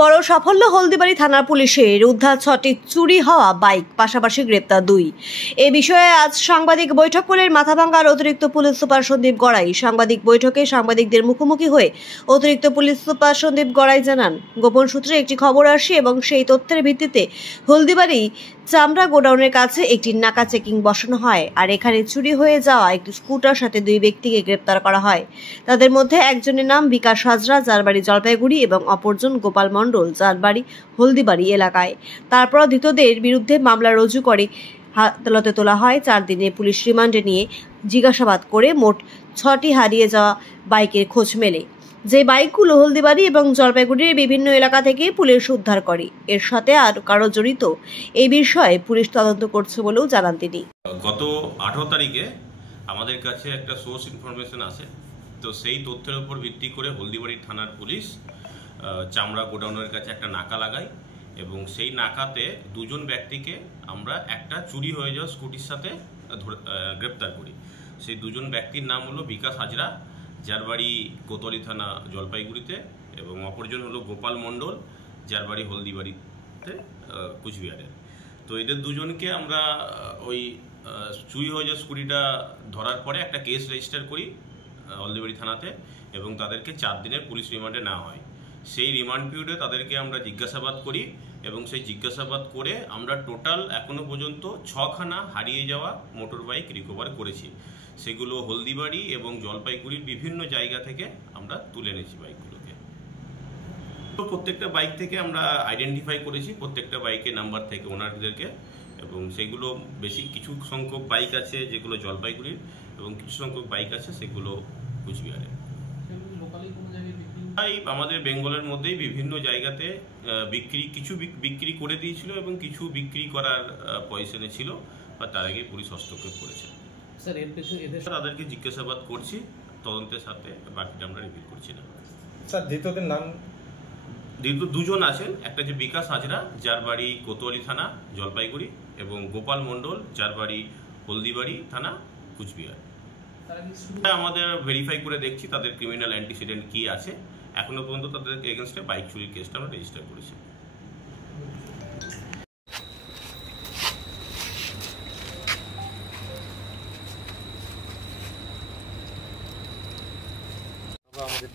বড় সাফল্য হলদিবাড়ি থানার পুলিশের উদ্ধার 6টি চুরি হওয়া বাইক, পাশাপাশি গ্রেপ্তার 2। এ বিষয়ে আজ সাংবাদিক বৈঠক করলেন মাথাভাঙ্গার অতিরিক্ত পুলিশ সুপার সন্দীপ গড়াই। সাংবাদিক বৈঠকে সাংবাদিকদের মুখোমুখি হয়ে অতিরিক্ত পুলিশ সুপার সন্দীপ গড়াই জানান, গোপন সূত্রে একটি খবর আসে এবং সেই তথ্যের ভিত্তিতে হলদিবাড়ি চামড়া গোডাউনের কাছে একটি নাকা চেকিং বসানো হয়। আর এখানে চুরি হয়ে যাওয়া একটি স্কুটার সাথে 2 ব্যক্তিকে গ্রেপ্তার করা হয়। তাদের মধ্যে একজনের নাম বিকাশ হাজরা, যার বাড়ি জলপাইগুড়ি, এবং অপরজন গোপাল মণ্ডল, যার বাড়ি হলদিবাড়ি এলাকায়। তারপর ধৃতদের বিরুদ্ধে মামলা রুজু করে আদালতে তোলা হয়। 4 দিনে পুলিশ রিমান্ডে নিয়ে জিজ্ঞাসাবাদ করে মোট 6টি হারিয়ে যাওয়া বাইকের খোঁজ মেলে। যে বাইকগুলো হলদিবাড়ি এবং জলপাইগুড়ির বিভিন্ন এলাকা থেকে পুলিশ উদ্ধার করে। এর সাথে আর কারো জড়িত এই বিষয়ে পুলিশ তদন্ত করছে বলেও জানান তিনি। গত 18 তারিখে আমাদের কাছে একটা সোর্স ইনফরমেশন আসে, তো সেই তথ্যের উপর ভিত্তি করে হলদিবাড়ি থানার পুলিশ চামড়া গোডাউনের কাছে একটা নাকা লাগায় এবং সেই নাকাতে 2 জন ব্যক্তিকে আমরা একটা চুরি হয়ে যাওয়া স্কুটির সাথে গ্রেপ্তার করি। সেই 2 জন ব্যক্তির নাম হলো বিকাশ হাজরা, যার বাড়ি কোতোয়ালি থানা জলপাইগুড়িতে, এবং অপরজন হলো গোপাল মণ্ডল, যার বাড়ি হলদিবাড়িতে কুচবিহারে। তো এদের 2 জনকে আমরা ওই চুরি হয়ে যাওয়া স্কুটিটা ধরার পরে একটা কেস রেজিস্টার করি হলদিবাড়ি থানাতে এবং তাদেরকে 4 দিনের পুলিশ রিমান্ডে নেওয়া হয়। সেই রিমান্ড পিরিয়ডে তাদেরকে আমরা জিজ্ঞাসাবাদ করি এবং সেই জিজ্ঞাসাবাদ করে আমরা টোটাল এখনো পর্যন্ত 6খানা হারিয়ে যাওয়া মোটর বাইক রিকভার করেছি। সেগুলো হলদিবাড়ি এবং জলপাইগুড়ির বিভিন্ন জায়গা থেকে আমরা তুলে এনেছি বাইকগুলোকে। প্রত্যেকটা বাইক থেকে আমরা আইডেন্টিফাই করেছি, প্রত্যেকটা বাইকের নাম্বার থেকে ওনারদেরকে, এবং সেগুলো বেশি কিছু সংখ্যক বাইক আছে যেগুলো জলপাইগুড়ির এবং কিছু সংখ্যক বাইক আছে সেগুলো কুচবিহারের। আমাদের বেঙ্গলের মধ্যেই বিভিন্ন জায়গাতে কিছু বিক্রি করে দিয়েছিল এবং কিছু বিক্রি করার পয়সা ছিল, বা তার আগে পুলিশ হস্তক্ষেপ করেছে। তাদেরকে জিজ্ঞাসাবাদ করছি, তদন্তের সাথে বাকিটা আমরা রিভিল করছি না। স্যার, ধৃতদের নাম? ধৃত 2 জন আছেন, একটা যে বিকাশ হাজরা, যার বাড়ি কোতোয়ালি থানা জলপাইগুড়ি, এবং গোপাল মণ্ডল, যার বাড়ি হলদিবাড়ি থানা কুচবিহার। আমাদের ভেরিফাই করে দেখছি তাদের ক্রিমিনাল অ্যান্টিসিডেন্ট কি আছে। এখনো পর্যন্ত তাদের এগেইনস্টে বাইক চুরির কেসটা আমরা রেজিস্টার করেছি। আমাদের